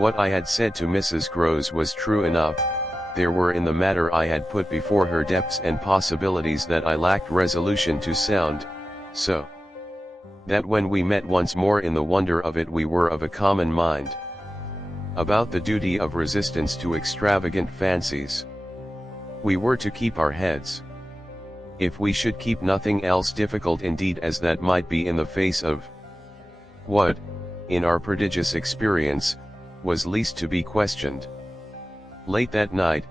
What I had said to Mrs. Groves was true enough. There were in the matter I had put before her depths and possibilities that I lacked resolution to sound, so that when we met once more in the wonder of it we were of a common mind about the duty of resistance to extravagant fancies. We were to keep our heads. If we should keep nothing else, difficult indeed as that might be in the face of what, in our prodigious experience, was least to be questioned. Late that night,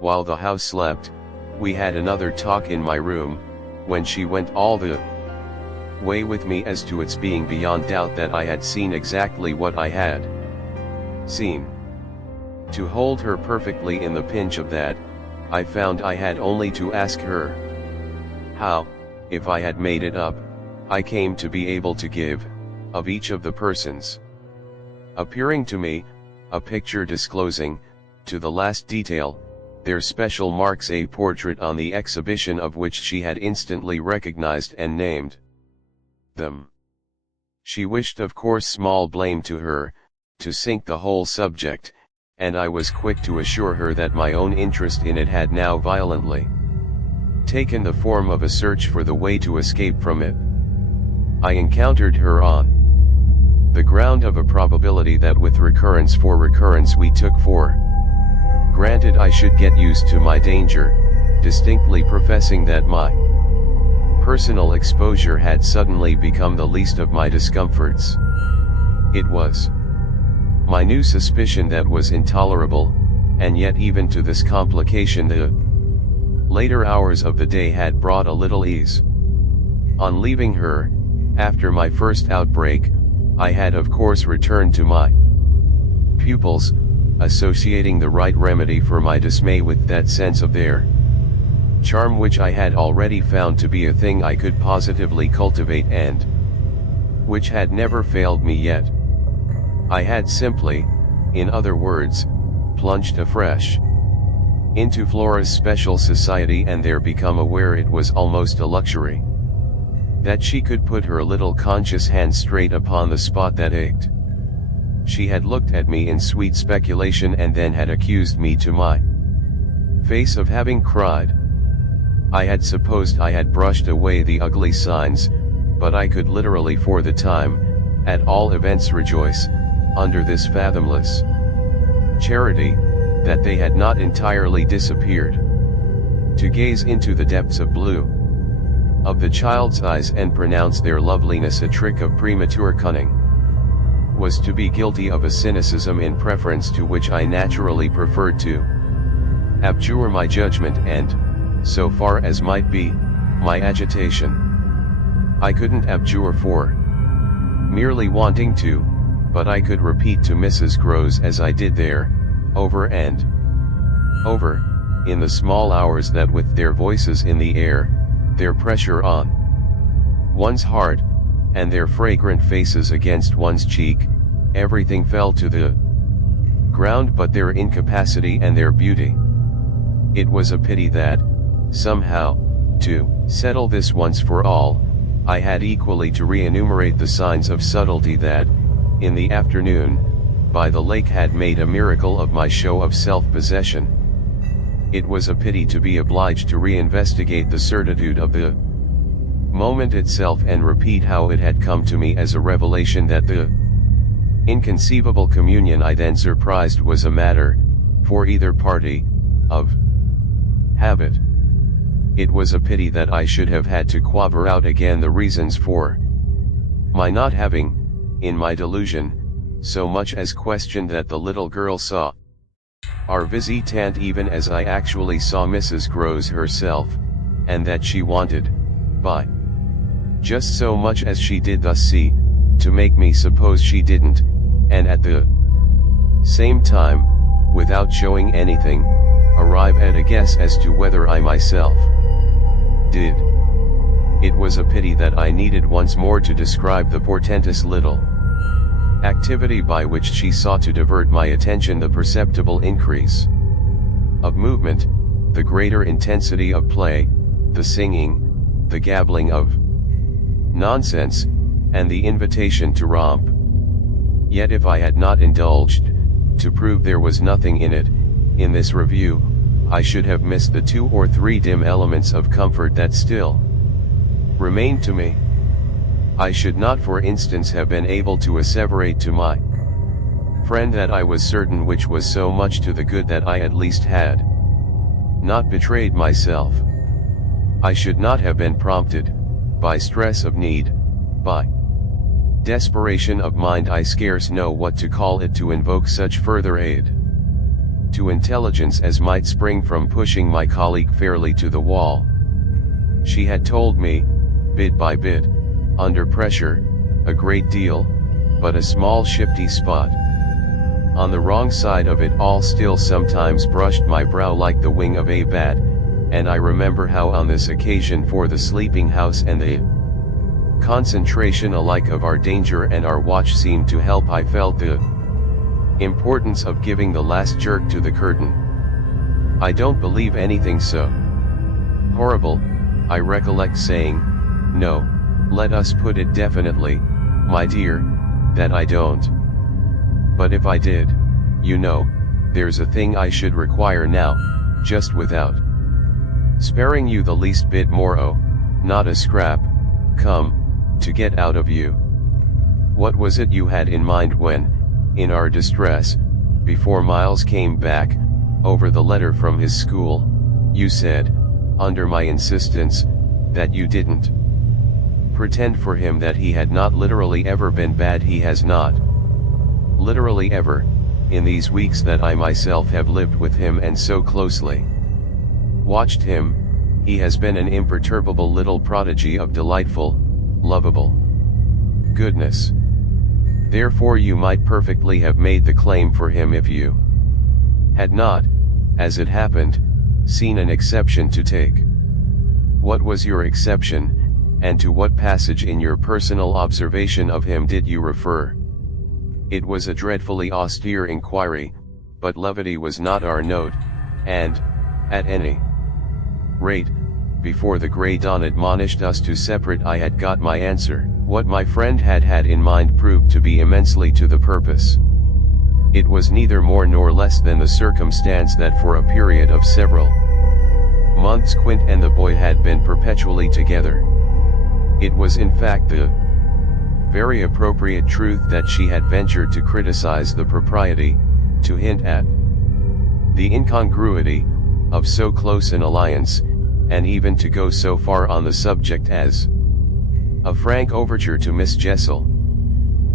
while the house slept, we had another talk in my room, when she went all the way with me as to its being beyond doubt that I had seen exactly what I had seen. To hold her perfectly in the pinch of that, I found I had only to ask her how, if I had made it up, I came to be able to give, of each of the persons appearing to me, a picture disclosing, to the last detail, their special marks, a portrait on the exhibition of which she had instantly recognized and named them. She wished, of course, small blame to her, to sink the whole subject, and I was quick to assure her that my own interest in it had now violently taken the form of a search for the way to escape from it. I encountered her on the ground of a probability that with recurrence for recurrence we took for granted I should get used to my danger, distinctly professing that my personal exposure had suddenly become the least of my discomforts. It was my new suspicion that was intolerable, and yet even to this complication the later hours of the day had brought a little ease. On leaving her, after my first outbreak, I had of course returned to my pupils, associating the right remedy for my dismay with that sense of their charm which I had already found to be a thing I could positively cultivate and which had never failed me yet. I had simply, in other words, plunged afresh into Flora's special society and there become aware it was almost a luxury that she could put her little conscious hand straight upon the spot that ached. She had looked at me in sweet speculation and then had accused me to my face of having cried. I had supposed I had brushed away the ugly signs, but I could literally for the time, at all events rejoice, under this fathomless charity, that they had not entirely disappeared. To gaze into the depths of blue of the child's eyes and pronounce their loveliness a trick of premature cunning was to be guilty of a cynicism in preference to which I naturally preferred to abjure my judgment and, so far as might be, my agitation. I couldn't abjure for merely wanting to, but I could repeat to Mrs. Groves as I did there, over and over, in the small hours that with their voices in the air, their pressure on one's heart, and their fragrant faces against one's cheek, everything fell to the ground but their incapacity and their beauty. It was a pity that, somehow, to settle this once for all, I had equally to re-enumerate the signs of subtlety that, in the afternoon, by the lake had made a miracle of my show of self-possession. It was a pity to be obliged to re-investigate the certitude of the moment itself and repeat how it had come to me as a revelation that the inconceivable communion I then surprised was a matter, for either party, of habit. It was a pity that I should have had to quaver out again the reasons for my not having, in my delusion, so much as questioned that the little girl saw our visitant even as I actually saw Mrs. Groves herself, and that she wanted, by just so much as she did thus see, to make me suppose she didn't, and at the same time, without showing anything, arrive at a guess as to whether I myself did. It was a pity that I needed once more to describe the portentous little activity by which she sought to divert my attention, the perceptible increase of movement, the greater intensity of play, the singing, the gabbling of nonsense, and the invitation to romp. Yet if I had not indulged, to prove there was nothing in it. In this review, I should have missed the 2 or 3 dim elements of comfort that still remained to me. I should not, for instance, have been able to asseverate to my friend that I was certain, which was so much to the good, that I at least had not betrayed myself. I should not have been prompted, by stress of need, by desperation of mind, I scarce know what to call it, to invoke such further aid to intelligence as might spring from pushing my colleague fairly to the wall. She had told me, bit by bit, under pressure, a great deal, but a small shifty spot on the wrong side of it all still sometimes brushed my brow like the wing of a bat, and I remember how on this occasion, for the sleeping house and the concentration alike of our danger and our watch seemed to help, I felt the importance of giving the last jerk to the curtain. I don't believe anything so horrible, I recollect saying. No, let us put it definitely, my dear, that I don't. But if I did, you know, there's a thing I should require now, just without sparing you the least bit more, oh, not a scrap, come, to get out of you. What was it you had in mind when, in our distress, before Miles came back, over the letter from his school, you said, under my insistence, that you didn't pretend for him that he had not literally ever been bad? He has not literally ever, in these weeks that I myself have lived with him and so closely watched him, he has been an imperturbable little prodigy of delightful, lovable goodness. Therefore you might perfectly have made the claim for him if you had not, as it happened, seen an exception to take. What was your exception, and to what passage in your personal observation of him did you refer? It was a dreadfully austere inquiry, but levity was not our note, and, at any rate, before the grey dawn admonished us to separate, I had got my answer. What my friend had had in mind proved to be immensely to the purpose. It was neither more nor less than the circumstance that for a period of several months Quint and the boy had been perpetually together. It was in fact the very appropriate truth that she had ventured to criticize the propriety, to hint at the incongruity, of so close an alliance, and even to go so far on the subject as a frank overture to Miss Jessel.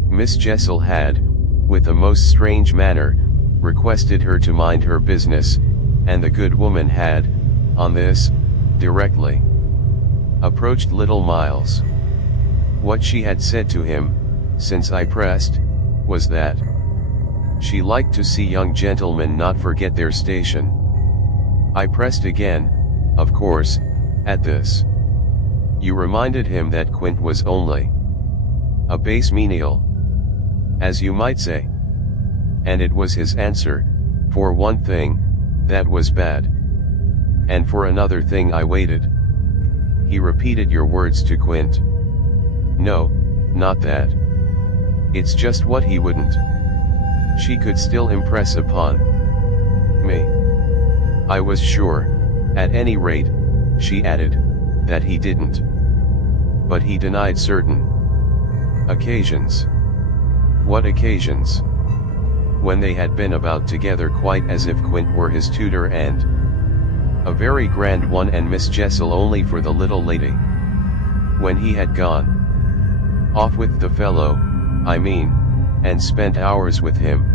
Miss Jessel had, with a most strange manner, requested her to mind her business, and the good woman had, on this, directly approached little Miles. What she had said to him, since I pressed, was that she liked to see young gentlemen not forget their station. I pressed again, of course, at this. You reminded him that Quint was only a base menial, as you might say. And it was his answer, for one thing, that was bad. And for another thing I waited. He repeated your words to Quint. No, not that. It's just what he wouldn't. She could still impress upon me. I was sure, at any rate, she added, that he didn't. But he denied certain occasions. What occasions? When they had been about together quite as if Quint were his tutor, and a very grand one, and Miss Jessel only for the little lady. When he had gone off with the fellow, I mean, and spent hours with him.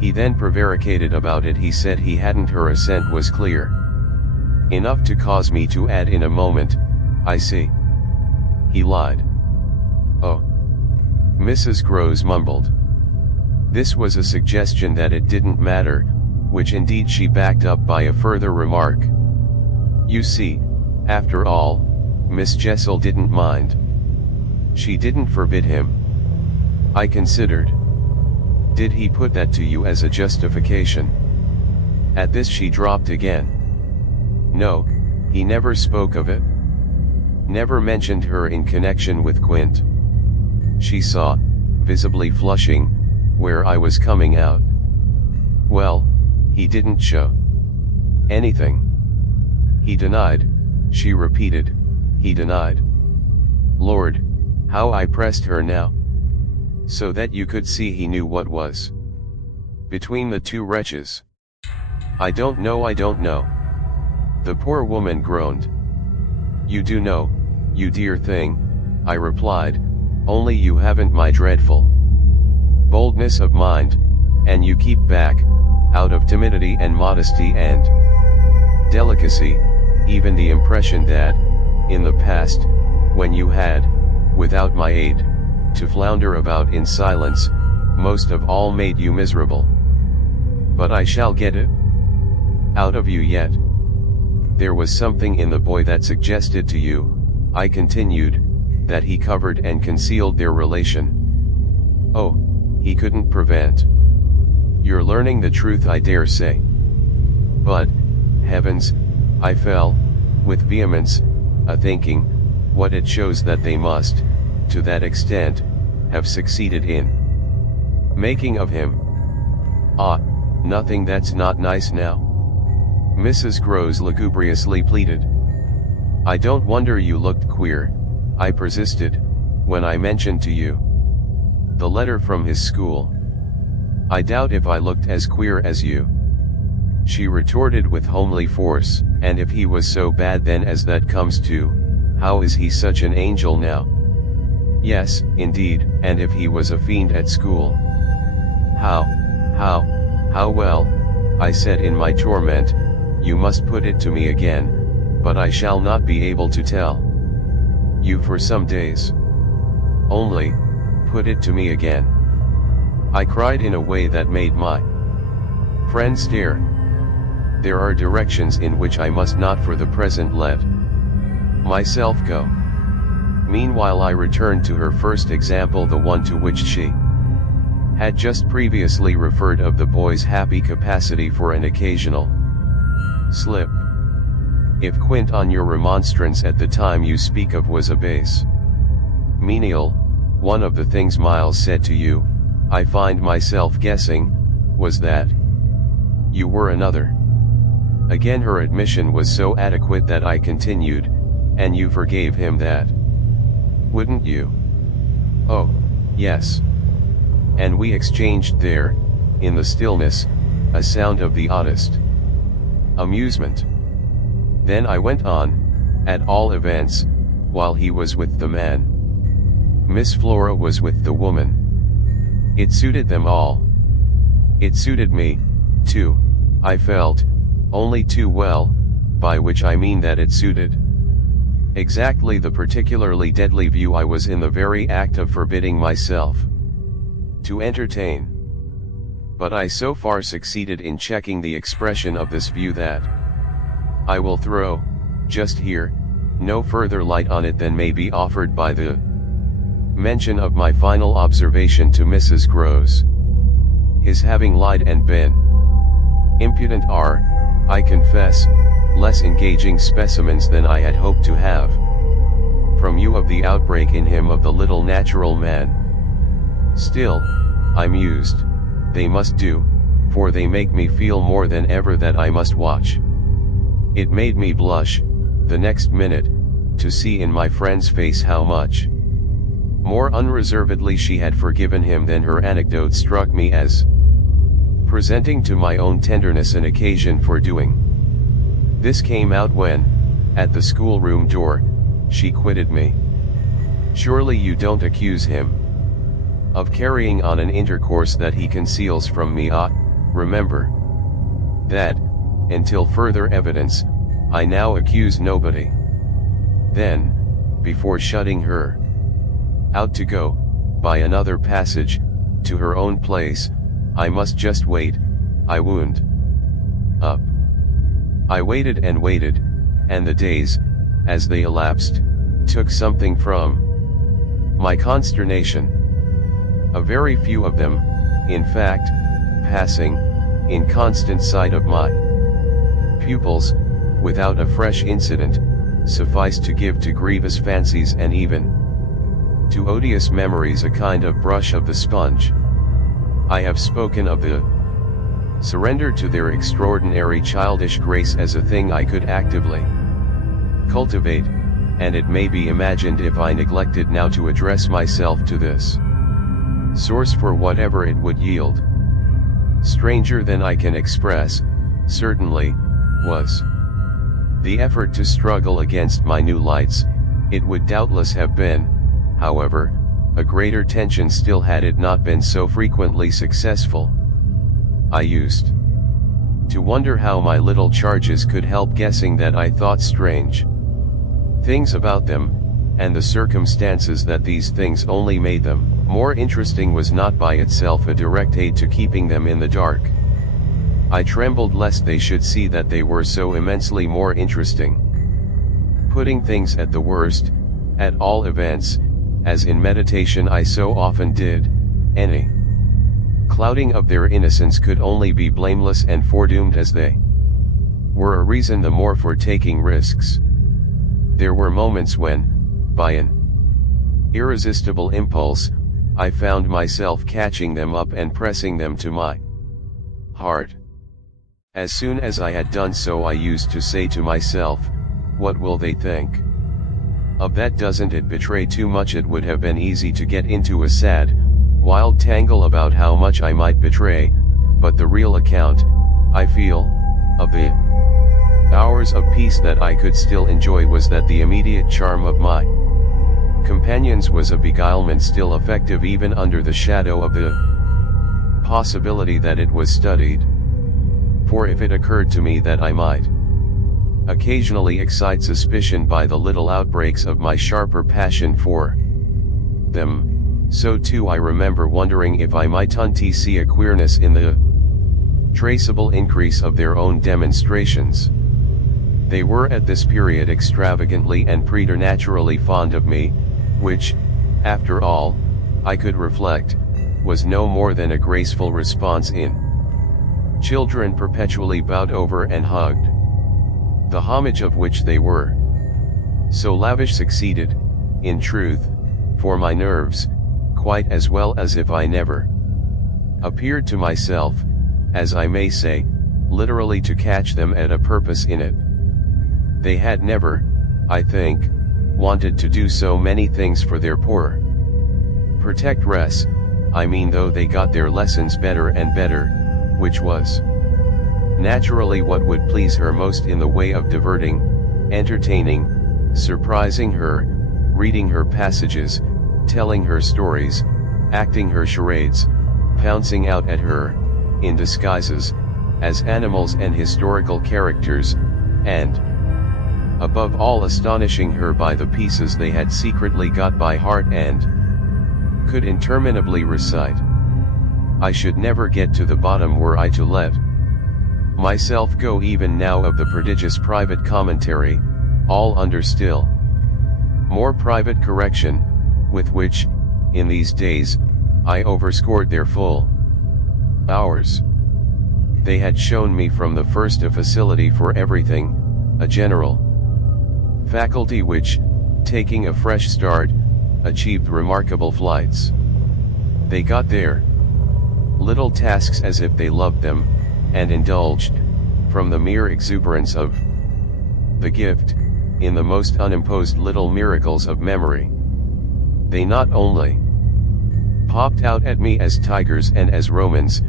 He then prevaricated about it. He said he hadn't. Her assent was clear enough to cause me to add in a moment, I see. He lied. Oh. Mrs. Groves mumbled. This was a suggestion that it didn't matter, which indeed she backed up by a further remark. You see, after all, Miss Jessel didn't mind. She didn't forbid him. I considered. Did he put that to you as a justification? At this she dropped again. No, he never spoke of it. Never mentioned her in connection with Quint. She saw, visibly flushing, where I was coming out. Well, he didn't show anything. He denied, she repeated, he denied. Lord, how I pressed her now. So that you could see he knew what was between the two wretches. I don't know, I don't know. The poor woman groaned. You do know, you dear thing, I replied, only you haven't my dreadful boldness of mind, and you keep back, out of timidity and modesty and delicacy, even the impression that, in the past, when you had, without my aid, to flounder about in silence, most of all made you miserable. But I shall get it out of you yet. There was something in the boy that suggested to you, I continued, that he covered and concealed their relation. Oh, he couldn't prevent. You're learning the truth, I dare say. But, heavens, I fell, with vehemence, a-thinking, what it shows that they must, to that extent, have succeeded in making of him. Ah, nothing that's not nice now. Mrs. Groves lugubriously pleaded. I don't wonder you looked queer, I persisted, when I mentioned to you the letter from his school. I doubt if I looked as queer as you. She retorted with homely force, and if he was so bad then as that comes to, how is he such an angel now? Yes, indeed, and if he was a fiend at school. How well, I said in my torment, you must put it to me again, but I shall not be able to tell you for some days. Only, put it to me again. I cried in a way that made my friend stare. There are directions in which I must not for the present let myself go. Meanwhile I returned to her first example, the one to which she had just previously referred, of the boy's happy capacity for an occasional slip. If Quint, on your remonstrance at the time you speak of, was a base menial, one of the things Miles said to you, I find myself guessing, was that you were another. Again her admission was so adequate that I continued, and you forgave him that, wouldn't you? Oh, yes. And we exchanged there, in the stillness, a sound of the oddest amusement. Then I went on, at all events, while he was with the man, Miss Flora was with the woman. It suited them all. It suited me, too, I felt, only too well, by which I mean that it suited exactly the particularly deadly view I was in the very act of forbidding myself to entertain. But I so far succeeded in checking the expression of this view that I will throw, just here, no further light on it than may be offered by the mention of my final observation to Mrs. Groves. His having lied and been impudent are, I confess, less engaging specimens than I had hoped to have from you of the outbreak in him of the little natural man. Still, I mused, they must do, for they make me feel more than ever that I must watch. It made me blush, the next minute, to see in my friend's face how much more unreservedly she had forgiven him than her anecdote struck me as presenting to my own tenderness an occasion for doing. This came out when, at the schoolroom door, she quitted me. Surely you don't accuse him of carrying on an intercourse that he conceals from me? Remember that, until further evidence, I now accuse nobody. Then, before shutting her out to go, by another passage, to her own place, I must just wait, I wound up. I waited and waited, and the days, as they elapsed, took something from my consternation. A very few of them, in fact, passing, in constant sight of my pupils, without a fresh incident, sufficed to give to grievous fancies and even to odious memories a kind of brush of the sponge. I have spoken of the surrendered to their extraordinary childish grace as a thing I could actively cultivate, and it may be imagined if I neglected now to address myself to this source for whatever it would yield. Stranger than I can express, certainly, was the effort to struggle against my new lights. It would doubtless have been, however, a greater tension still had it not been so frequently successful. I used to wonder how my little charges could help guessing that I thought strange things about them, and the circumstances that these things only made them more interesting was not by itself a direct aid to keeping them in the dark. I trembled lest they should see that they were so immensely more interesting. Putting things at the worst, at all events, as in meditation I so often did, any clouding of their innocence could only be blameless and foredoomed as they were a reason the more for taking risks. There were moments when, by an irresistible impulse, I found myself catching them up and pressing them to my heart. As soon as I had done so I used to say to myself, what will they think of that? Doesn't it betray too much? It would have been easy to get into a sad, wild tangle about how much I might betray, but the real account, I feel, of the hours of peace that I could still enjoy was that the immediate charm of my companions was a beguilement still effective even under the shadow of the possibility that it was studied. For if it occurred to me that I might occasionally excite suspicion by the little outbreaks of my sharper passion for them, so too I remember wondering if I mightn't see a queerness in the traceable increase of their own demonstrations. They were at this period extravagantly and preternaturally fond of me, which, after all, I could reflect, was no more than a graceful response in children perpetually bowed over and hugged. The homage of which they were so lavish succeeded, in truth, for my nerves, quite as well as if I never appeared to myself, as I may say, literally to catch them at a purpose in it. They had never, I think, wanted to do so many things for their poor protectress, I mean, though they got their lessons better and better, which was naturally what would please her most in the way of diverting, entertaining, surprising her, reading her passages, telling her stories, acting her charades, pouncing out at her, in disguises, as animals and historical characters, and, above all, astonishing her by the pieces they had secretly got by heart and could interminably recite. I should never get to the bottom were I to let myself go even now of the prodigious private commentary, all under still more private correction, with which, in these days, I overscored their full hours. They had shown me from the first a facility for everything, a general faculty which, taking a fresh start, achieved remarkable flights. They got their little tasks as if they loved them, and indulged, from the mere exuberance of the gift, in the most unimposed little miracles of memory. They not only popped out at me as tigers and as Romans,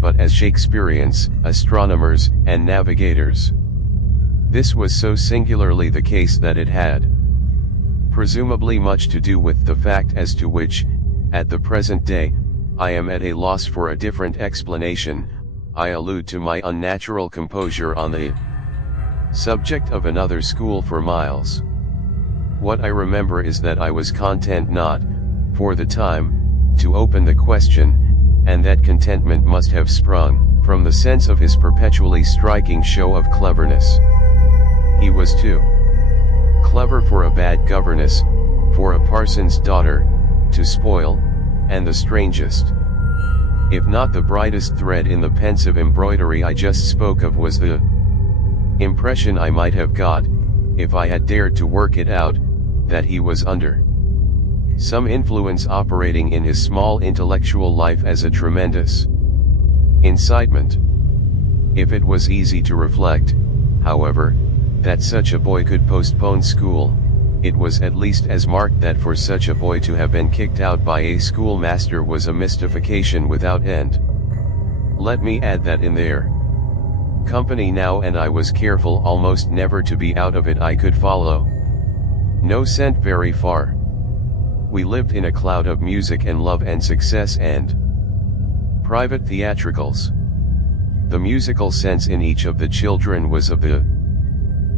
but as Shakespeareans, astronomers, and navigators. This was so singularly the case that it had presumably much to do with the fact as to which, at the present day, I am at a loss for a different explanation. I allude to my unnatural composure on the subject of another school for miles. What I remember is that I was content not, for the time, to open the question, and that contentment must have sprung from the sense of his perpetually striking show of cleverness. He was too clever for a bad governess, for a parson's daughter, to spoil, and the strangest, if not the brightest thread in the pensive embroidery I just spoke of was the impression I might have got, if I had dared to work it out, that he was under some influence operating in his small intellectual life as a tremendous incitement. If it was easy to reflect, however, that such a boy could postpone school, it was at least as marked that for such a boy to have been kicked out by a schoolmaster was a mystification without end. Let me add that in their company now, and I was careful almost never to be out of it, I could follow no scent very far. We lived in a cloud of music and love and success and private theatricals. The musical sense in each of the children was of the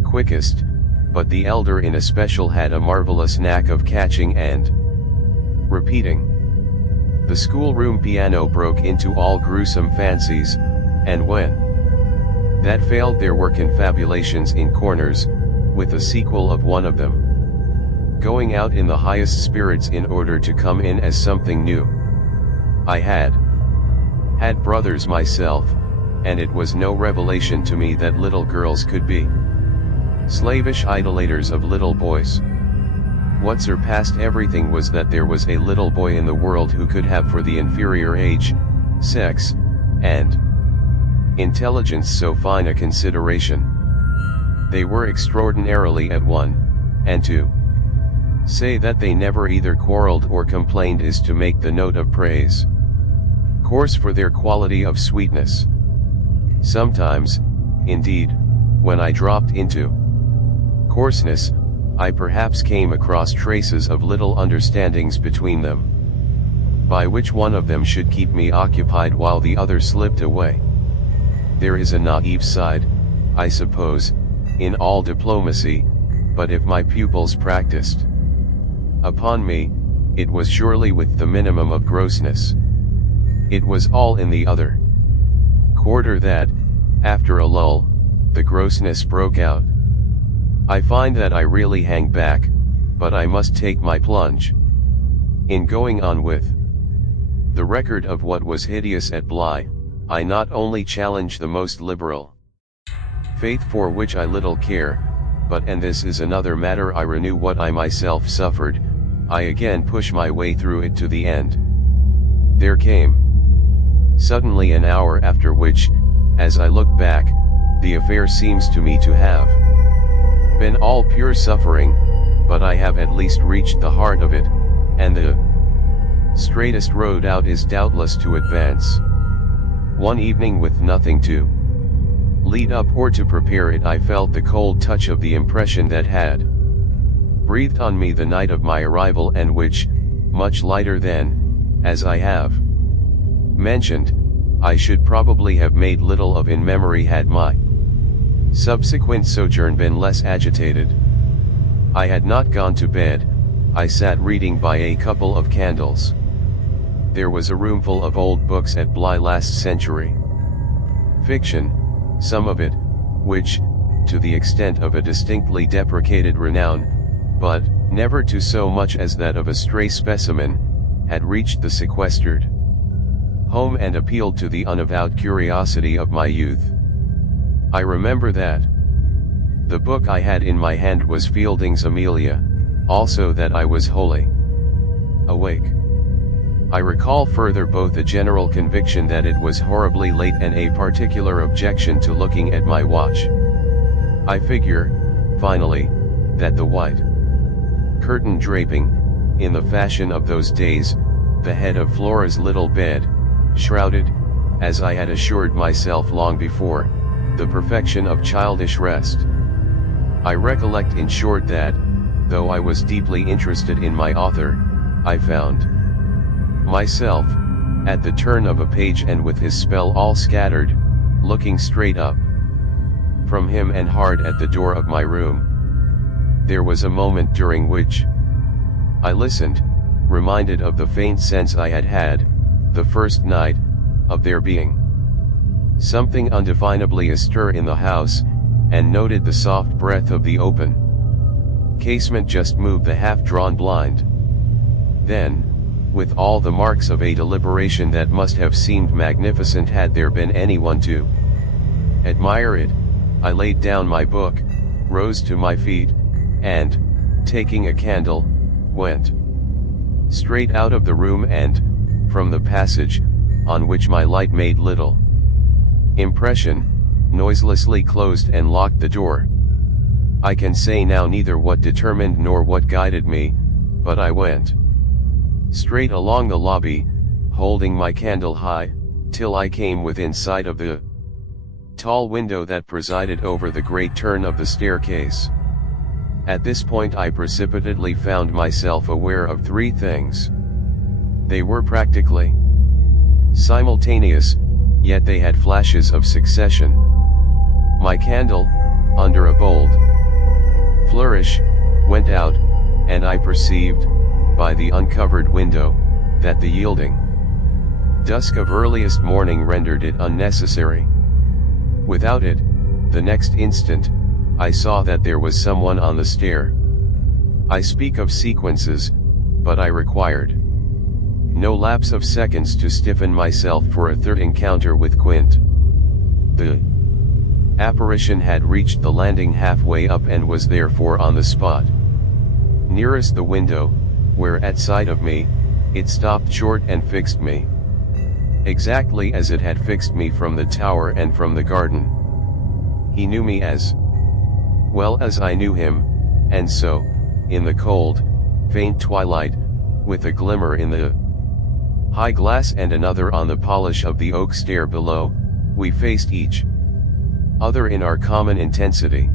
quickest, but the elder in especial had a marvelous knack of catching and repeating. The schoolroom piano broke into all gruesome fancies, and when that failed there were confabulations in corners, with a sequel of one of them going out in the highest spirits in order to come in as something new. I had brothers myself, and it was no revelation to me that little girls could be slavish idolaters of little boys. What surpassed everything was that there was a little boy in the world who could have for the inferior age, sex, and intelligence so fine a consideration. They were extraordinarily at one, and to say that they never either quarreled or complained is to make the note of praise coarse for their quality of sweetness. Sometimes, indeed, when I dropped into coarseness, I perhaps came across traces of little understandings between them, by which one of them should keep me occupied while the other slipped away. There is a naive side, I suppose, in all diplomacy, but if my pupils practiced upon me, it was surely with the minimum of grossness. It was all in the other quarter that, after a lull, the grossness broke out. I find that I really hang back, but I must take my plunge. In going on with the record of what was hideous at Bly, I not only challenge the most liberal faith for which I little care, but, and this is another matter, I renew what I myself suffered, I again push my way through it to the end. There came suddenly an hour after which, as I look back, the affair seems to me to have been all pure suffering, but I have at least reached the heart of it, and the straightest road out is doubtless to advance. One evening, with nothing to lead up or to prepare it, I felt the cold touch of the impression that had breathed on me the night of my arrival, and which, much lighter than, as I have mentioned, I should probably have made little of in memory had my subsequent sojourn been less agitated. I had not gone to bed, I sat reading by a couple of candles. There was a roomful of old books at Bly last century. Fiction, some of it, which, to the extent of a distinctly deprecated renown, but never to so much as that of a stray specimen, had reached the sequestered home and appealed to the unavowed curiosity of my youth. I remember that the book I had in my hand was Fielding's Amelia, also that I was wholly awake. I recall further both a general conviction that it was horribly late and a particular objection to looking at my watch. I figure, finally, that the white curtain draping, in the fashion of those days, the head of Flora's little bed, shrouded, as I had assured myself long before, the perfection of childish rest. I recollect in short that, though I was deeply interested in my author, I found myself, at the turn of a page and with his spell all scattered, looking straight up from him and hard at the door of my room. There was a moment during which I listened, reminded of the faint sense I had had, the first night, of there being something undefinably astir in the house, and noted the soft breath of the open casement just move the half-drawn blind. Then, with all the marks of a deliberation that must have seemed magnificent had there been anyone to admire it, I laid down my book, rose to my feet, and, taking a candle, went straight out of the room and, from the passage, on which my light made little impression, noiselessly closed and locked the door. I can say now neither what determined nor what guided me, but I went straight along the lobby, holding my candle high, till I came within sight of the tall window that presided over the great turn of the staircase. At this point I precipitately found myself aware of three things. They were practically simultaneous, yet they had flashes of succession. My candle, under a bold flourish, went out, and I perceived, by the uncovered window, that the yielding dusk of earliest morning rendered it unnecessary. Without it, the next instant, I saw that there was someone on the stair. I speak of sequences, but I required no lapse of seconds to stiffen myself for a third encounter with Quint. The apparition had reached the landing halfway up and was therefore on the spot nearest the window, where at sight of me, it stopped short and fixed me. Exactly as it had fixed me from the tower and from the garden. He knew me as well as I knew him, and so, in the cold, faint twilight, with a glimmer in the high glass and another on the polish of the oak stair below, we faced each other in our common intensity.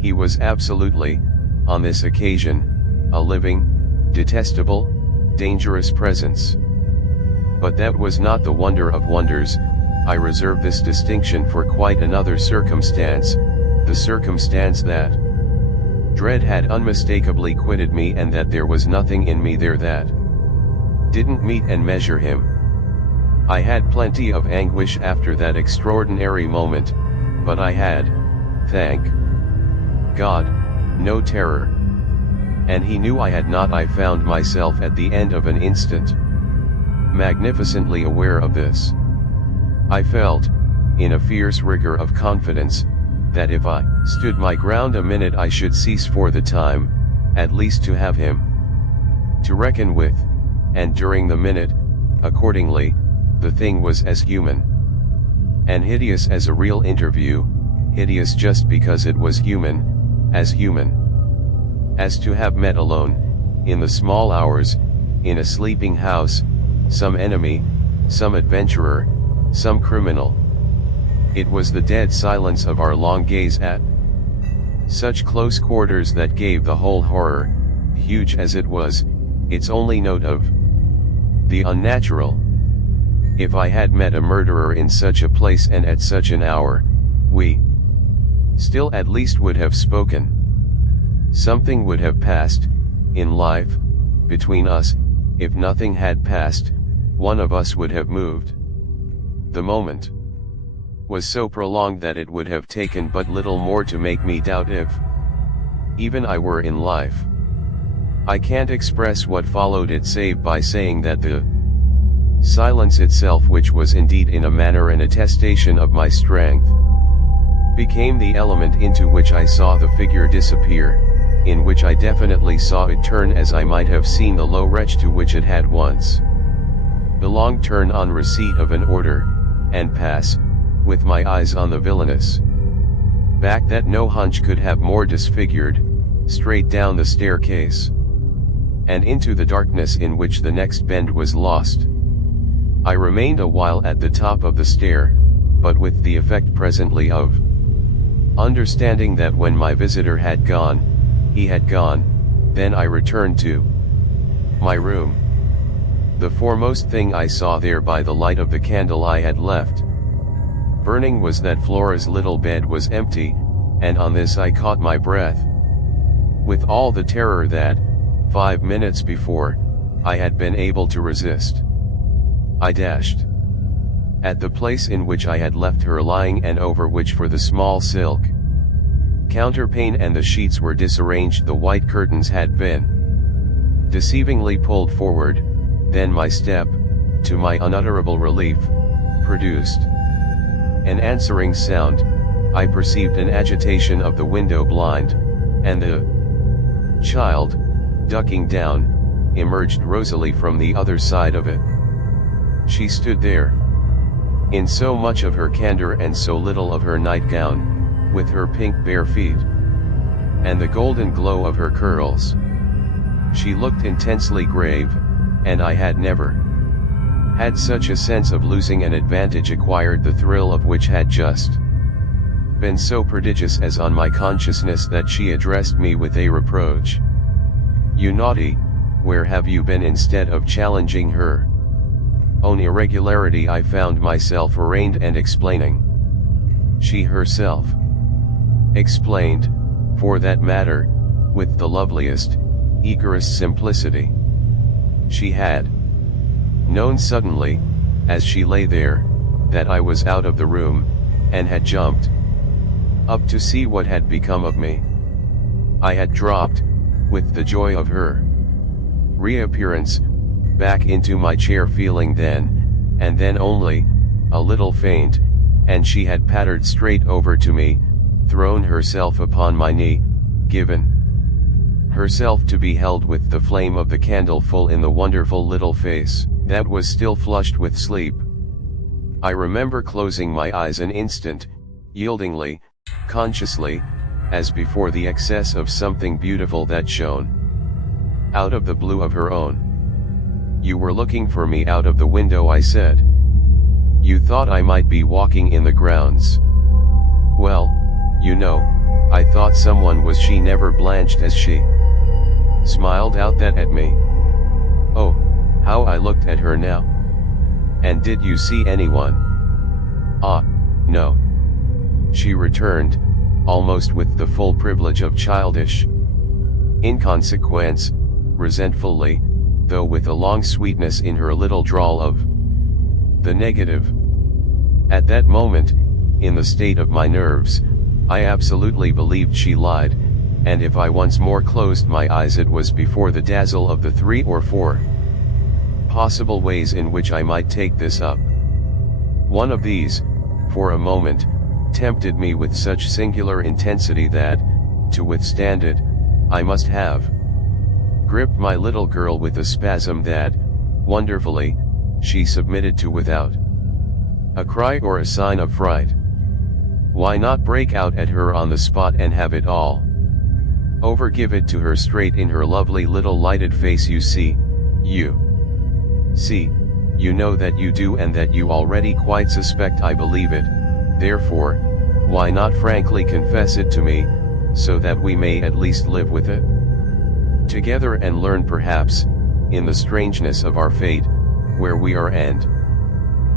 He was absolutely, on this occasion, a living, detestable, dangerous presence. But that was not the wonder of wonders. I reserve this distinction for quite another circumstance, the circumstance that dread had unmistakably quitted me and that there was nothing in me there that didn't meet and measure him. I had plenty of anguish after that extraordinary moment, but I had, thank God, no terror. And he knew I had not. I found myself at the end of an instant magnificently aware of this. I felt, in a fierce rigor of confidence, that if I stood my ground a minute I should cease for the time, at least to have him to reckon with, and during the minute, accordingly, the thing was as human and hideous as a real interview, hideous just because it was human as to have met alone, in the small hours, in a sleeping house, some enemy, some adventurer, some criminal. It was the dead silence of our long gaze at such close quarters that gave the whole horror, huge as it was, its only note of the unnatural. If I had met a murderer in such a place and at such an hour, we still at least would have spoken. Something would have passed, in life, between us. If nothing had passed, one of us would have moved. The moment was so prolonged that it would have taken but little more to make me doubt if even I were in life. I can't express what followed it save by saying that the silence itself, which was indeed in a manner an attestation of my strength, became the element into which I saw the figure disappear, in which I definitely saw it turn as I might have seen the low wretch to which it had once belonged turn on receipt of an order, and pass, with my eyes on the villainous back that no hunch could have more disfigured, straight down the staircase, and into the darkness in which the next bend was lost. I remained a while at the top of the stair, but with the effect presently of understanding that when my visitor had gone, he had gone. Then I returned to my room. The foremost thing I saw there by the light of the candle I had left burning was that Flora's little bed was empty, and on this I caught my breath. With all the terror that, 5 minutes before, I had been able to resist, I dashed at the place in which I had left her lying and over which, for the small silk counterpane and the sheets were disarranged, the white curtains had been deceivingly pulled forward. Then my step, to my unutterable relief, produced an answering sound. I perceived an agitation of the window blind, and the child, ducking down, emerged rosily from the other side of it. She stood there, in so much of her candor and so little of her nightgown, with her pink bare feet, and the golden glow of her curls. She looked intensely grave, and I had never had such a sense of losing an advantage acquired, the thrill of which had just been so prodigious as on my consciousness that she addressed me with a reproach. "You naughty, where have you been?" Instead of challenging her own irregularity, I found myself arraigned and explaining. She herself explained, for that matter, with the loveliest, eagerest simplicity. She had known suddenly, as she lay there, that I was out of the room, and had jumped up to see what had become of me. I had dropped, with the joy of her reappearance, back into my chair, feeling then, and then only, a little faint, and she had pattered straight over to me, thrown herself upon my knee, given herself to be held with the flame of the candle full in the wonderful little face that was still flushed with sleep. I remember closing my eyes an instant, yieldingly, consciously, as before the excess of something beautiful that shone out of the blue of her own. "You were looking for me out of the window," I said. "You thought I might be walking in the grounds." "Well, you know, I thought someone was." She never blanched as she smiled out that at me. Oh, how I looked at her now. "And did you see anyone?" "Ah, no," she returned, almost with the full privilege of childish inconsequence, resentfully, though with a long sweetness in her little drawl of the negative. At that moment, in the state of my nerves, I absolutely believed she lied, and if I once more closed my eyes it was before the dazzle of the 3 or 4 possible ways in which I might take this up. One of these, for a moment, tempted me with such singular intensity that, to withstand it, I must have gripped my little girl with a spasm that, wonderfully, she submitted to without a cry or a sign of fright. Why not break out at her on the spot and have it all over? Give it to her straight in her lovely little lighted face. You see, you know that you do, and that you already quite suspect I believe it, therefore, why not frankly confess it to me, so that we may at least live with it together and learn perhaps, in the strangeness of our fate, where we are and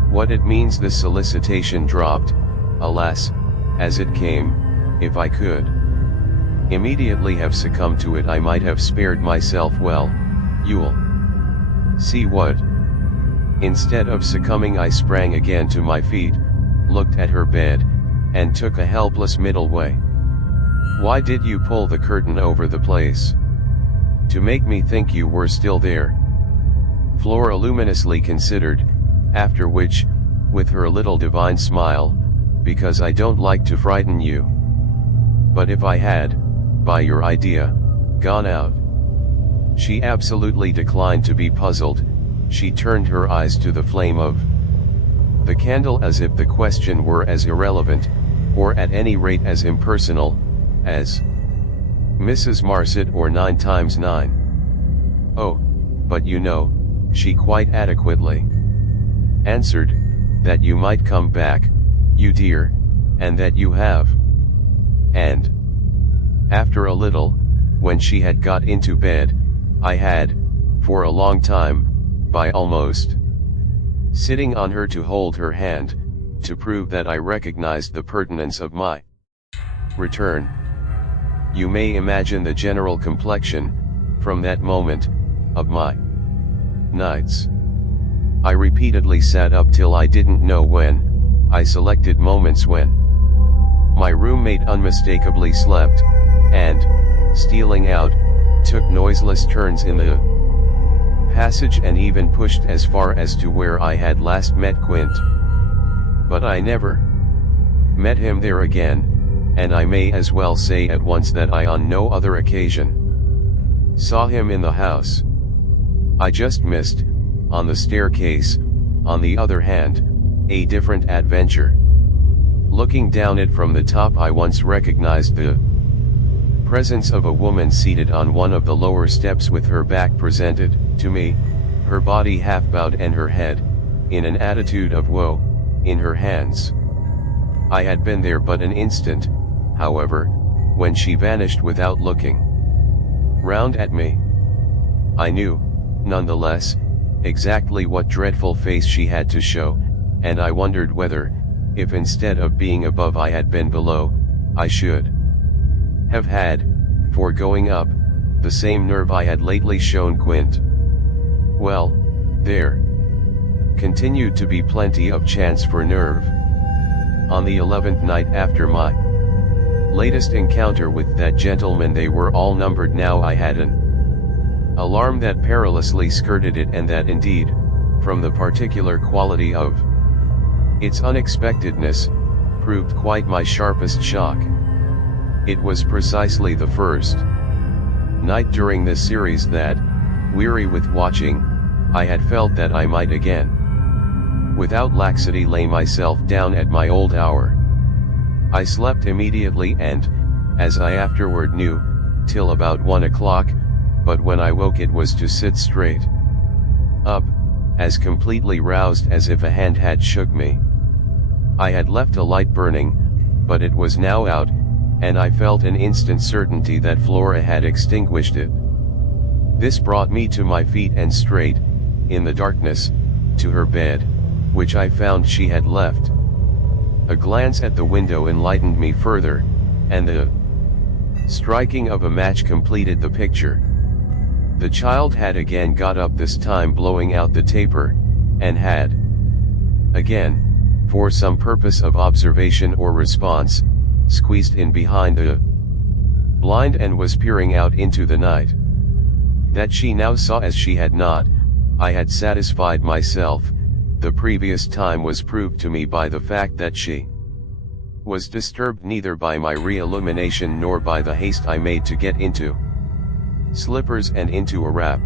what it means." This solicitation dropped, alas, as it came. If I could immediately have succumbed to it I might have spared myself. Well, you'll see what. Instead of succumbing I sprang again to my feet, looked at her bed, and took a helpless middle way. "Why did you pull the curtain over the place?" "To make me think you were still there." Flora luminously considered, after which, with her little divine smile, "Because I don't like to frighten you." "But if I had, by your idea, gone out?" She absolutely declined to be puzzled. She turned her eyes to the flame of the candle as if the question were as irrelevant, or at any rate as impersonal, as Mrs. Marset or 9 times 9. "Oh, but you know," she quite adequately answered, "that you might come back, you dear, and that you have." And after a little, when she had got into bed, I had, for a long time, by almost sitting on her to hold her hand, to prove that I recognized the pertinence of my return. You may imagine the general complexion, from that moment, of my nights. I repeatedly sat up till I didn't know when. I selected moments when my roommate unmistakably slept, and, stealing out, took noiseless turns in the passage and even pushed as far as to where I had last met Quint. But I never met him there again, and I may as well say at once that I on no other occasion saw him in the house. I just missed, on the staircase, on the other hand, a different adventure. Looking down it from the top, I once recognized the presence of a woman seated on one of the lower steps with her back presented to me, her body half bowed and her head, in an attitude of woe, in her hands. I had been there but an instant, however, when she vanished without looking round at me. I knew, nonetheless, exactly what dreadful face she had to show, and I wondered whether, if instead of being above I had been below, I should have had, for going up, the same nerve I had lately shown Quint. Well, there continued to be plenty of chance for nerve. On the 11th night after my latest encounter with that gentleman, they were all numbered now. I had an alarm that perilously skirted it, and that indeed, from the particular quality of its unexpectedness, proved quite my sharpest shock. It was precisely the first night during this series that, weary with watching, I had felt that I might again, without laxity, lay myself down at my old hour. I slept immediately and, as I afterward knew, till about 1 o'clock, but when I woke it was to sit straight up, as completely roused as if a hand had shook me. I had left a light burning, but it was now out, and I felt an instant certainty that Flora had extinguished it. This brought me to my feet and straight, in the darkness, to her bed, which I found she had left. A glance at the window enlightened me further, and the striking of a match completed the picture. The child had again got up, this time blowing out the taper, and had again, for some purpose of observation or response, squeezed in behind the blind and was peering out into the night. That she now saw as she had not, I had satisfied myself. The previous time was proved to me by the fact that she was disturbed neither by my re-illumination nor by the haste I made to get into slippers and into a wrap.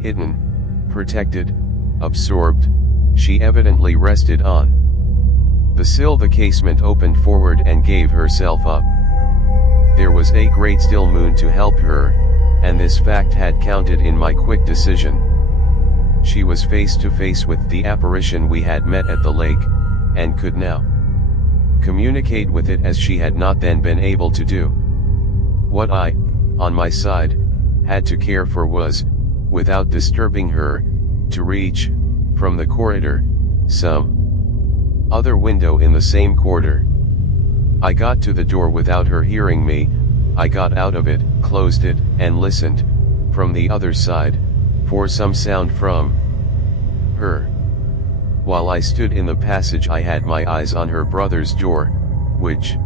Hidden, protected, absorbed, she evidently rested on the sill. The casement opened forward and gave herself up. There was a great still moon to help her, and this fact had counted in my quick decision. She was face to face with the apparition we had met at the lake, and could now communicate with it as she had not then been able to do. What I, on my side, had to care for was, without disturbing her, to reach, from the corridor, some other window in the same quarter. I got to the door without her hearing me. I got out of it, closed it, and listened, from the other side, for some sound from her. While I stood in the passage I had my eyes on her brother's door, which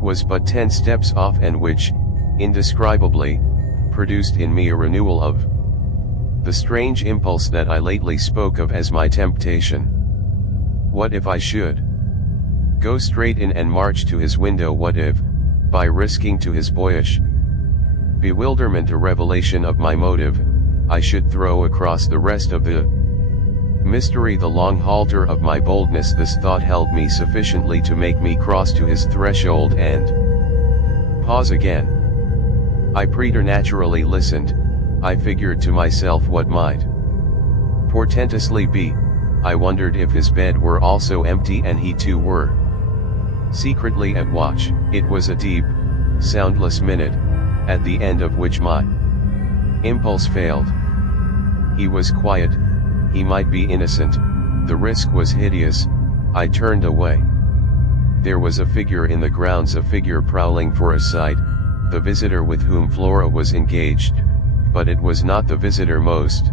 was but 10 steps off, and which, indescribably, produced in me a renewal of the strange impulse that I lately spoke of as my temptation. What if I should go straight in and march to his window? What if, by risking to his boyish bewilderment a revelation of my motive, I should throw across the rest of the mystery the long halter of my boldness? This thought held me sufficiently to make me cross to his threshold and pause again. I preternaturally listened. I figured to myself what might portentously be. I wondered if his bed were also empty and he too were secretly at watch. It was a deep, soundless minute, at the end of which my impulse failed. He was quiet, he might be innocent, the risk was hideous. I turned away. There was a figure in the grounds, a figure prowling for a sight, the visitor with whom Flora was engaged, but it was not the visitor most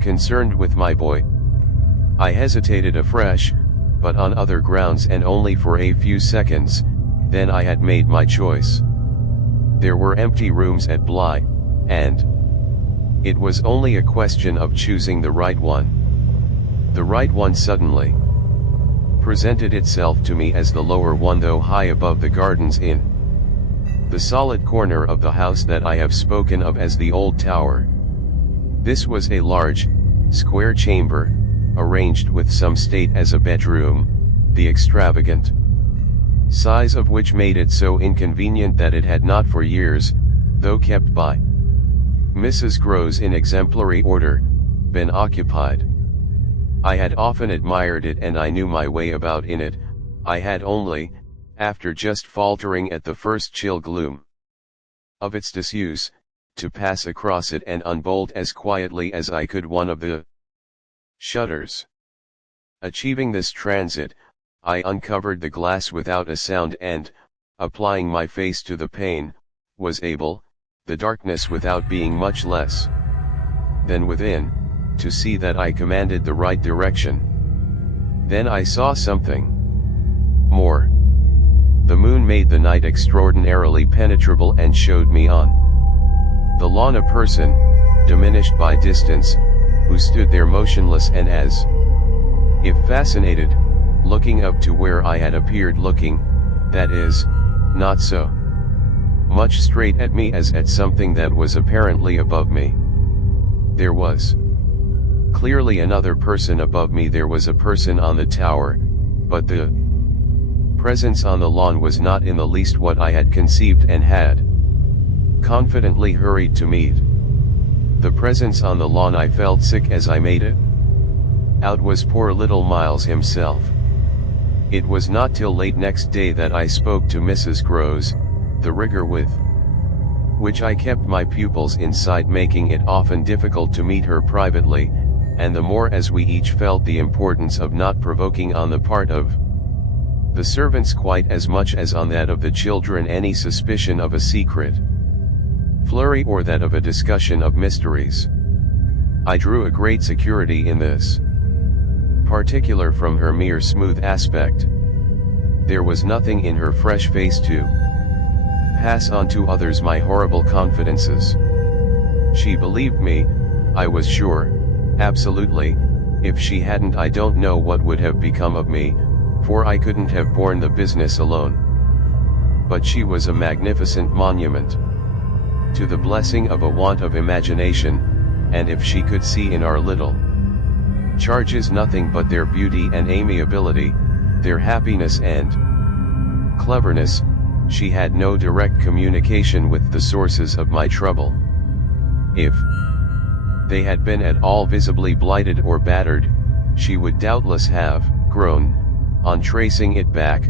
concerned with my boy. I hesitated afresh, but on other grounds and only for a few seconds. Then I had made my choice. There were empty rooms at Bly, and it was only a question of choosing the right one. The right one suddenly presented itself to me as the lower one, though high above the gardens, in the solid corner of the house that I have spoken of as the old tower. This was a large, square chamber, arranged with some state as a bedroom, the extravagant size of which made it so inconvenient that it had not for years, though kept by Mrs. Groves in exemplary order, been occupied. I had often admired it and I knew my way about in it. I had only, after just faltering at the first chill gloom of its disuse, to pass across it and unbolt as quietly as I could one of the shutters. Achieving this transit, I uncovered the glass without a sound and, applying my face to the pane, was able, the darkness without being much less than within, to see that I commanded the right direction. Then I saw something more. The moon made the night extraordinarily penetrable and showed me on the lawn a person, diminished by distance, who stood there motionless and as if fascinated, looking up to where I had appeared looking, that is, not so much straight at me as at something that was apparently above me. There was clearly another person above me. There was a person on the tower, but the presence on the lawn was not in the least what I had conceived and had confidently hurried to meet. The presence on the lawn, I felt sick as I made it out, was poor little Miles himself. It was not till late next day that I spoke to Mrs. Groves, the rigor with which I kept my pupils in sight making it often difficult to meet her privately, and the more as we each felt the importance of not provoking on the part of the servants quite as much as on that of the children any suspicion of a secret flurry or that of a discussion of mysteries. I drew a great security in this particular from her mere smooth aspect. There was nothing in her fresh face to pass on to others my horrible confidences. She believed me, I was sure, absolutely. If she hadn't, I don't know what would have become of me, for I couldn't have borne the business alone. But she was a magnificent monument to the blessing of a want of imagination, and if she could see in our little charges nothing but their beauty and amiability, their happiness and cleverness, she had no direct communication with the sources of my trouble. If they had been at all visibly blighted or battered, she would doubtless have grown, on tracing it back,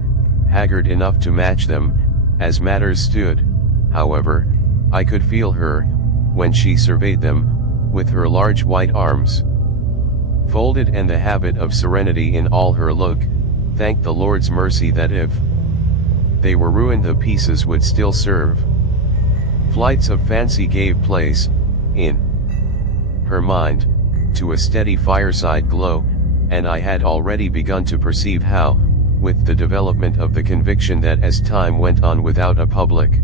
haggard enough to match them. As matters stood, however, I could feel her, when she surveyed them, with her large white arms folded and the habit of serenity in all her look, thank the Lord's mercy that if they were ruined the pieces would still serve. Flights of fancy gave place, in her mind, to a steady fireside glow, and I had already begun to perceive how, with the development of the conviction that as time went on without a public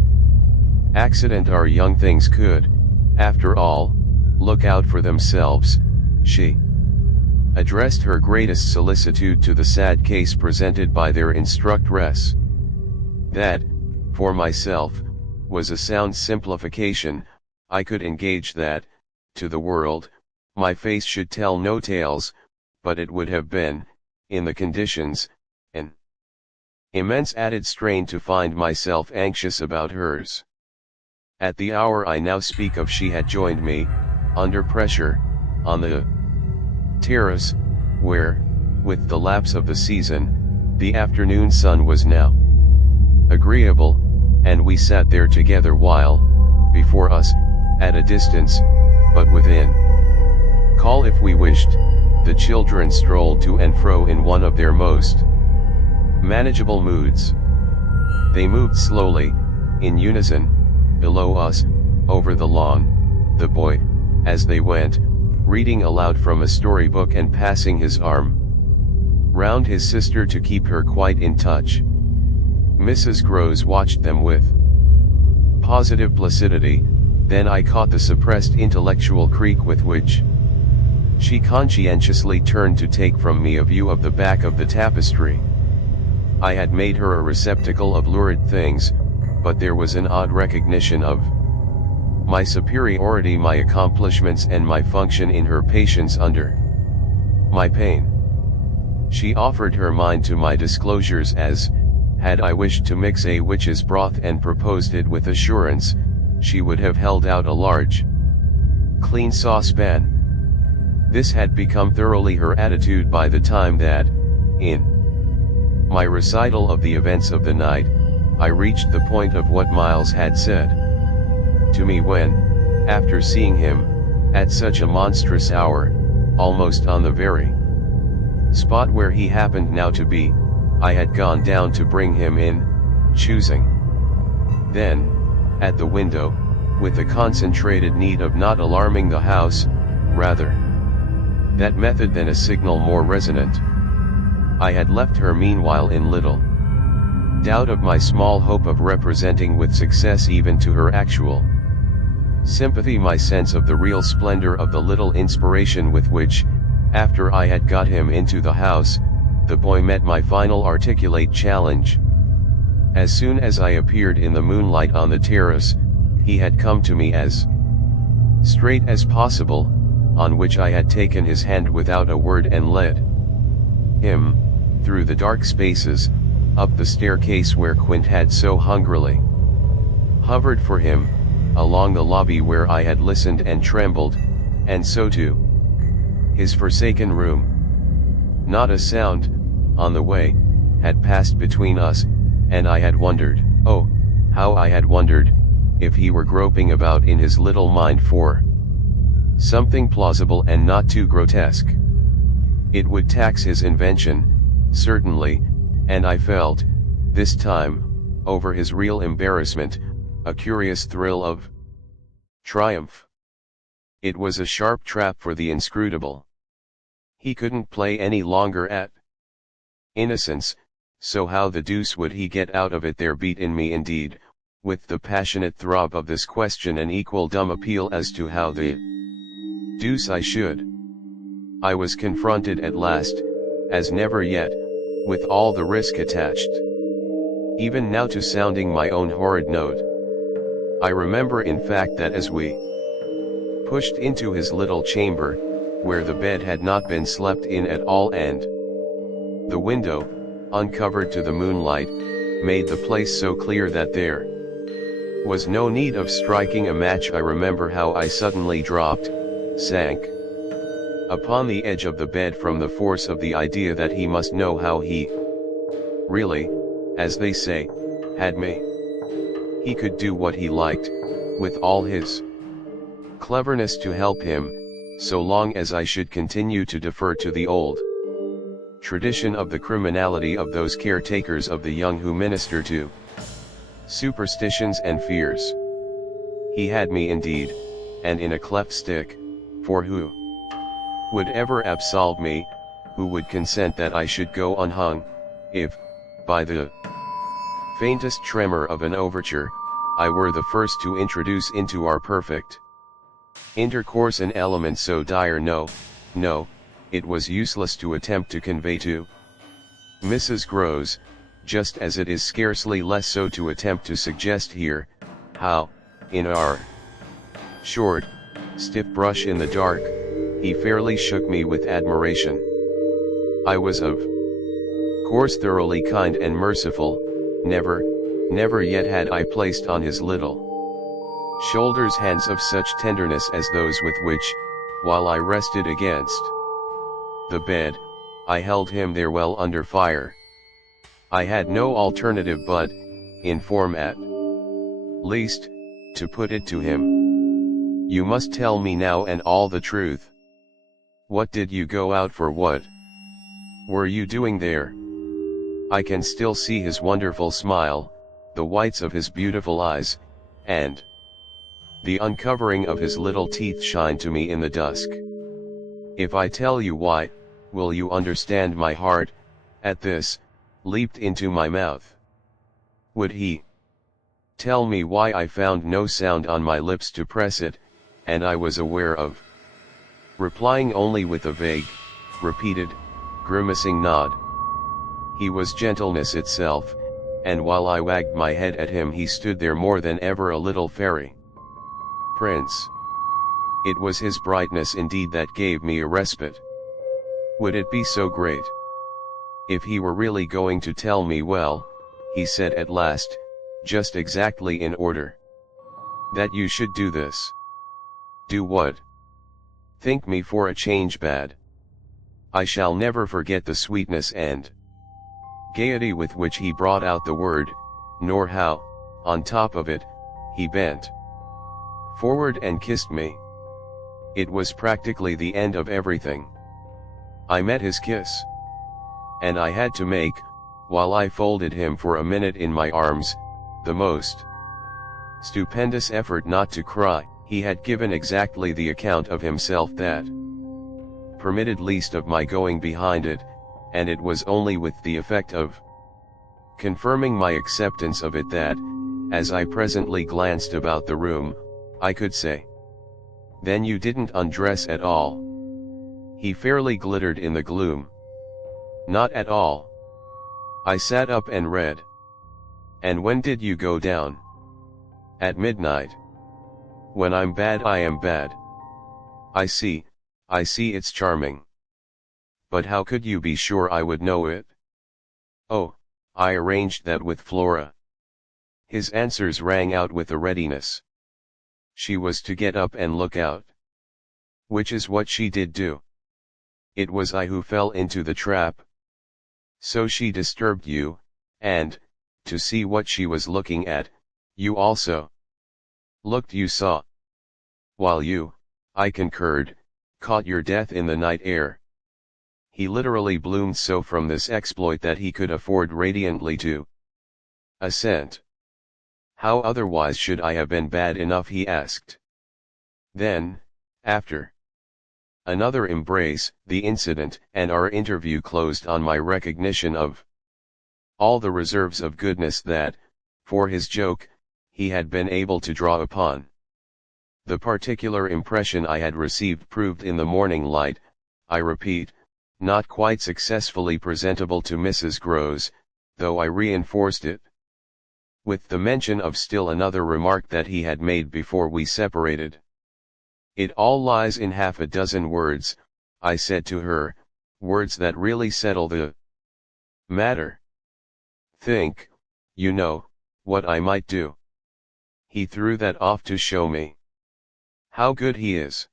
accident our young things could, after all, look out for themselves, she addressed her greatest solicitude to the sad case presented by their instructress. That, for myself, was a sound simplification. I could engage that, to the world, my face should tell no tales, but it would have been, in the conditions, an immense added strain to find myself anxious about hers. At the hour I now speak of she had joined me, under pressure, on the terrace, where, with the lapse of the season, the afternoon sun was now agreeable, and we sat there together while, before us, at a distance, but within call if we wished, the children strolled to and fro in one of their most manageable moods. They moved slowly, in unison, below us, over the lawn, the boy, as they went, reading aloud from a storybook and passing his arm round his sister to keep her quite in touch. Mrs. Groves watched them with positive placidity. Then I caught the suppressed intellectual creak with which she conscientiously turned to take from me a view of the back of the tapestry. I had made her a receptacle of lurid things, but there was an odd recognition of my superiority, my accomplishments and my function in her patience under my pain. She offered her mind to my disclosures as, had I wished to mix a witch's broth and proposed it with assurance, she would have held out a large, clean saucepan. This had become thoroughly her attitude by the time that, in my recital of the events of the night, I reached the point of what Miles had said to me when, after seeing him, at such a monstrous hour, almost on the very spot where he happened now to be, I had gone down to bring him in, choosing then, at the window, with the concentrated need of not alarming the house, rather that method than a signal more resonant. I had left her meanwhile in little doubt of my small hope of representing with success even to her actual sympathy my sense of the real splendor of the little inspiration with which, after I had got him into the house, the boy met my final articulate challenge. As soon as I appeared in the moonlight on the terrace, he had come to me as straight as possible, on which I had taken his hand without a word and led him, through the dark spaces, up the staircase where Quint had so hungrily hovered for him, along the lobby where I had listened and trembled, and so to his forsaken room. Not a sound, on the way, had passed between us, and I had wondered, oh, how I had wondered, if he were groping about in his little mind for something plausible and not too grotesque. It would tax his invention, certainly, and I felt, this time, over his real embarrassment, a curious thrill of triumph. It was a sharp trap for the inscrutable. He couldn't play any longer at innocence, so how the deuce would he get out of it? There beat in me indeed, with the passionate throb of this question, an equal dumb appeal as to how the deuce I should. I was confronted at last, as never yet, with all the risk attached, even now, to sounding my own horrid note. I remember in fact that as we pushed into his little chamber, where the bed had not been slept in at all and the window, uncovered to the moonlight, made the place so clear that there was no need of striking a match, I remember how I suddenly sank upon the edge of the bed from the force of the idea that he must know how he really, as they say, had me. He could do what he liked, with all his cleverness to help him, so long as I should continue to defer to the old tradition of the criminality of those caretakers of the young who minister to superstitions and fears. He had me indeed, and in a cleft stick, for who would ever absolve me, who would consent that I should go unhung, if, by the faintest tremor of an overture, I were the first to introduce into our perfect intercourse an element so dire? No, no, it was useless to attempt to convey to Mrs. Groves, just as it is scarcely less so to attempt to suggest here, how, in our short, stiff brush in the dark, he fairly shook me with admiration. I was of course thoroughly kind and merciful, never yet had I placed on his little shoulders hands of such tenderness as those with which, while I rested against the bed, I held him there well under fire. I had no alternative but, in form at least, to put it to him. You must tell me now and all the truth. What did you go out for? What were you doing there? I can still see his wonderful smile, the whites of his beautiful eyes, and the uncovering of his little teeth shine to me in the dusk. If I tell you why, will you understand? My heart, at this, leaped into my mouth. Would he tell me why? I found no sound on my lips to press it, and I was aware of replying only with a vague, repeated, grimacing nod. He was gentleness itself, and while I wagged my head at him he stood there more than ever a little fairy prince. It was his brightness indeed that gave me a respite. Would it be so great? If he were really going to tell me, well, he said at last, just exactly in order. That you should do this. Do what? Think me for a change bad. I shall never forget the sweetness and gaiety with which he brought out the word, nor how, on top of it, he bent forward and kissed me. It was practically the end of everything. I met his kiss. And I had to make, while I folded him for a minute in my arms, the most stupendous effort not to cry. He had given exactly the account of himself that permitted least of my going behind it, and it was only with the effect of confirming my acceptance of it that, as I presently glanced about the room, I could say, "Then you didn't undress at all." He fairly glittered in the gloom. "Not at all." I sat up and read. "And when did you go down?" "At midnight." "When I'm bad I am bad." I see, it's charming. But how could you be sure I would know it?" "Oh, I arranged that with Flora." His answers rang out with a readiness. "She was to get up and look out." "Which is what she did do." "It was I who fell into the trap." "So she disturbed you, and, to see what she was looking at, you also looked, you saw. While you," I concurred, "caught your death in the night air." He literally bloomed so from this exploit that he could afford radiantly to assent. "How otherwise should I have been bad enough?" he asked. Then, after another embrace, the incident and our interview closed on my recognition of all the reserves of goodness that, for his joke, he had been able to draw upon. The particular impression I had received proved in the morning light, I repeat, not quite successfully presentable to Mrs. Groves, though I reinforced it with the mention of still another remark that he had made before we separated. "It all lies in half a dozen words," I said to her, "words that really settle the matter. Think, you know, what I might do." He threw that off to show me how good he is.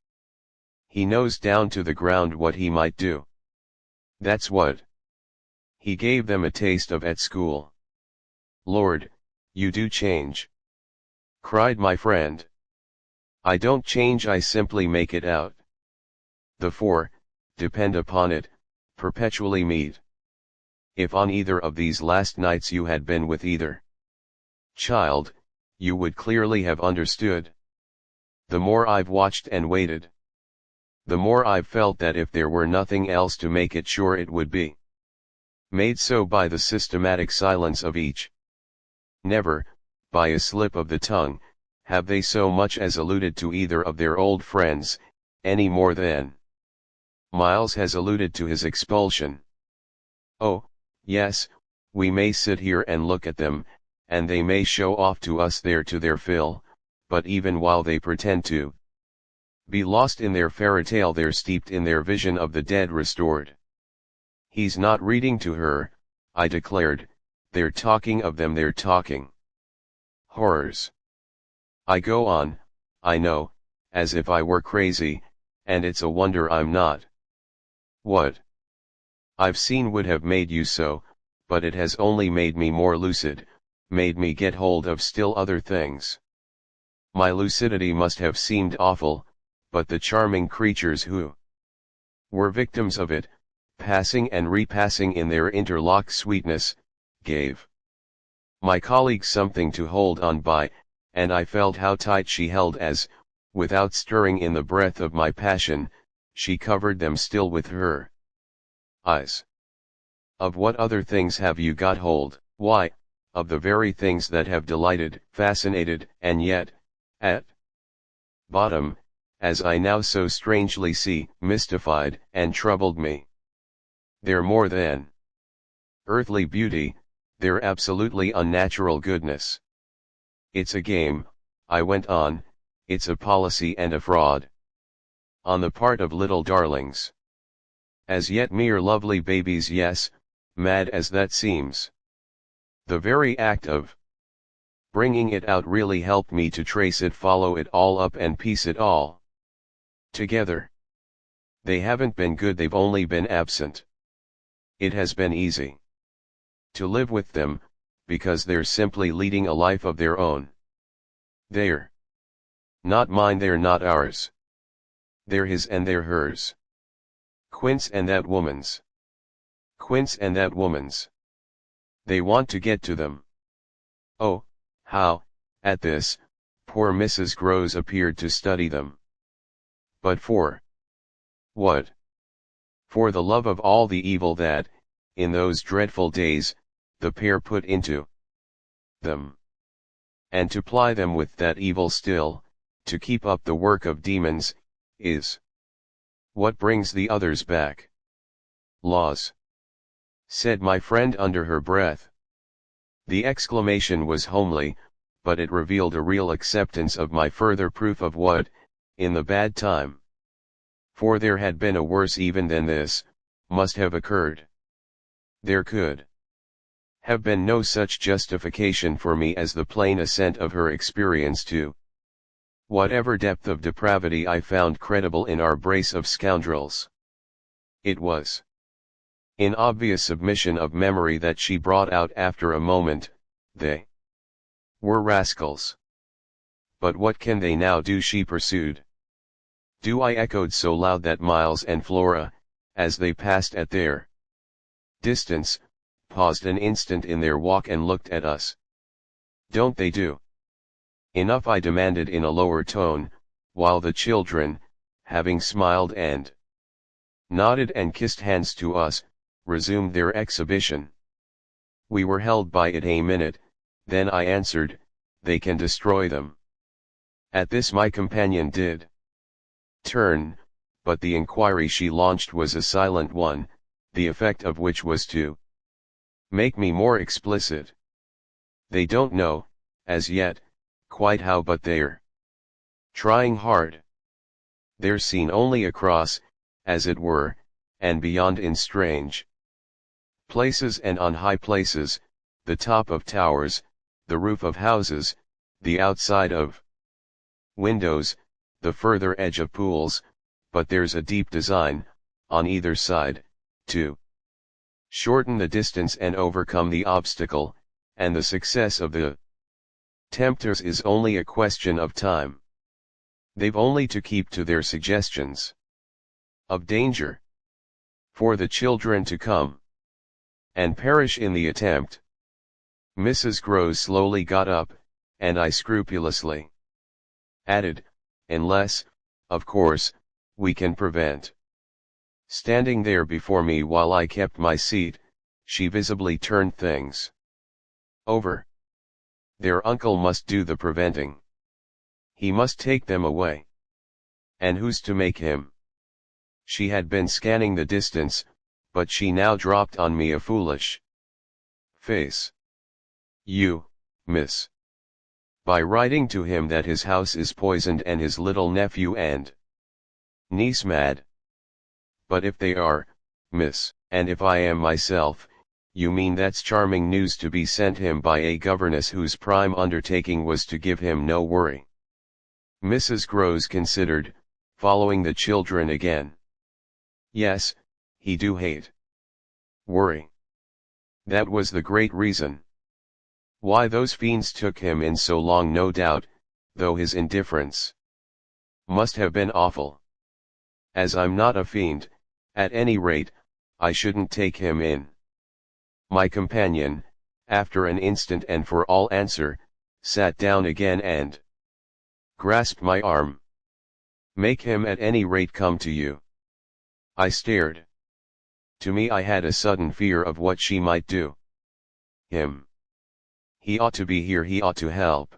He knows down to the ground what he might do. That's what he gave them a taste of at school. "Lord, you do change!" cried my friend. "I don't change, I simply make it out. The four, depend upon it, perpetually meet. If on either of these last nights you had been with either child, you would clearly have understood. The more I've watched and waited, the more I've felt that if there were nothing else to make it sure, it would be made so by the systematic silence of each. Never, by a slip of the tongue, have they so much as alluded to either of their old friends, any more than Miles has alluded to his expulsion. Oh, yes, we may sit here and look at them, and they may show off to us there to their fill, but even while they pretend to be lost in their fairy tale, they're steeped in their vision of the dead restored." "He's not reading to her," I declared, "they're talking of them, they're talking horrors." I go on, I know, as if I were crazy, and it's a wonder I'm not. What I've seen would have made you so, but it has only made me more lucid, made me get hold of still other things. My lucidity must have seemed awful, but the charming creatures who were victims of it, passing and repassing in their interlocked sweetness, gave my colleague something to hold on by, and I felt how tight she held as, without stirring in the breath of my passion, she covered them still with her eyes. "Of what other things have you got hold?" "Why, of the very things that have delighted, fascinated, and yet, at bottom, as I now so strangely see, mystified and troubled me. They're more than earthly beauty, they're absolutely unnatural goodness. It's a game," I went on, "it's a policy and a fraud. On the part of little darlings. As yet mere lovely babies, yes, mad as that seems. The very act of bringing it out really helped me to trace it, follow it all up and piece it all together. They haven't been good, they've only been absent. It has been easy to live with them, because they're simply leading a life of their own. They're not mine, they're not ours. They're his and they're hers. Quint's and that woman's. Quint's and that woman's. They want to get to them. Oh, how, at this, poor Mrs. Groves appeared to study them. But for what? For the love of all the evil that, in those dreadful days, the pair put into them. And to ply them with that evil still, to keep up the work of demons, is what brings the others back. Laws, said my friend under her breath. The exclamation was homely, but it revealed a real acceptance of my further proof of what, in the bad time, for there had been a worse even than this, must have occurred. There could have been no such justification for me as the plain assent of her experience to whatever depth of depravity I found credible in our brace of scoundrels. It was in obvious submission of memory that she brought out after a moment, they were rascals. But what can they now do, she pursued. Do, I echoed so loud that Miles and Flora, as they passed at their distance, paused an instant in their walk and looked at us. Don't they do enough, I demanded in a lower tone, while the children, having smiled and nodded and kissed hands to us, resumed their exhibition. We were held by it a minute, then I answered, they can destroy them. At this my companion did turn, but the inquiry she launched was a silent one, the effect of which was to make me more explicit. They don't know, as yet, quite how, but they're trying hard. They're seen only across, as it were, and beyond in strange places and on high places, the top of towers, the roof of houses, the outside of windows, the further edge of pools, but there's a deep design, on either side, to shorten the distance and overcome the obstacle, and the success of the tempters is only a question of time. They've only to keep to their suggestions of danger, for the children to come and perish in the attempt. Mrs. Groves slowly got up, and I scrupulously added, unless, of course, we can prevent. Standing there before me while I kept my seat, she visibly turned things over. Their uncle must do the preventing. He must take them away. And who's to make him? She had been scanning the distance, but she now dropped on me a foolish face. You, miss. By writing to him that his house is poisoned and his little nephew and niece mad. But if they are, miss, and if I am myself, you mean that's charming news to be sent him by a governess whose prime undertaking was to give him no worry. Mrs. Groves considered, following the children again. Yes, he do hate worry. That was the great reason why those fiends took him in so long, no doubt, though his indifference must have been awful. As I'm not a fiend, at any rate, I shouldn't take him in. My companion, after an instant and for all answer, sat down again and grasped my arm. Make him at any rate come to you. I stared. To me I had a sudden fear of what she might do. Him. He ought to be here, he ought to help.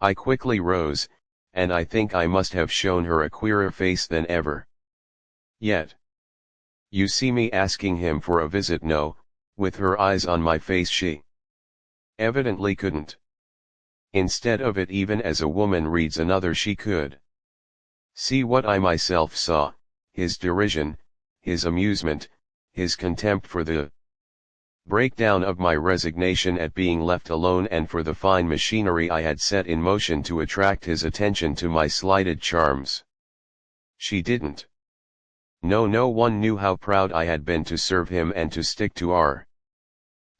I quickly rose, and I think I must have shown her a queerer face than ever. Yet, you see me asking him for a visit? No, with her eyes on my face she evidently couldn't. Instead of it, even as a woman reads another, she could see what I myself saw, his derision, his amusement, his contempt for the breakdown of my resignation at being left alone and for the fine machinery I had set in motion to attract his attention to my slighted charms. She didn't. No one knew how proud I had been to serve him and to stick to our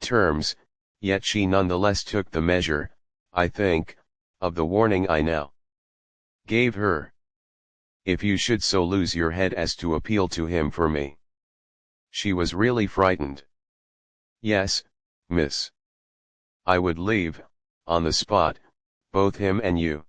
terms, yet she nonetheless took the measure, I think, of the warning I now gave her. If you should so lose your head as to appeal to him for me. She was really frightened. Yes, miss. I would leave, on the spot, both him and you.